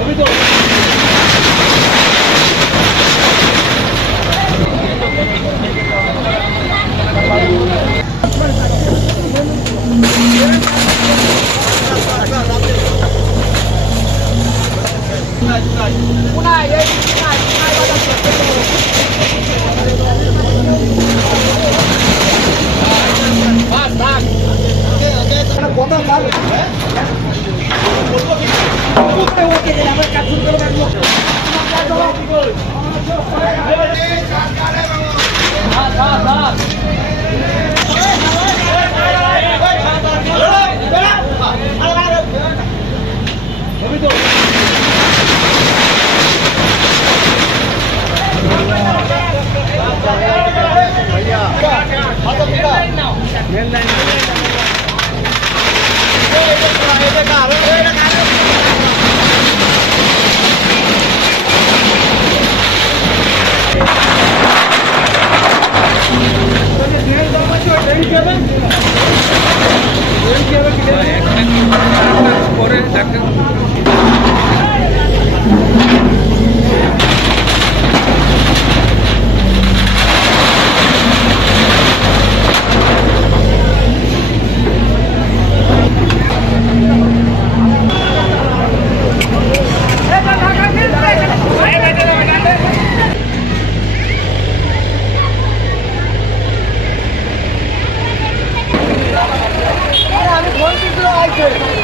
Una, una, una, una, una, Hot, hot, hot. United.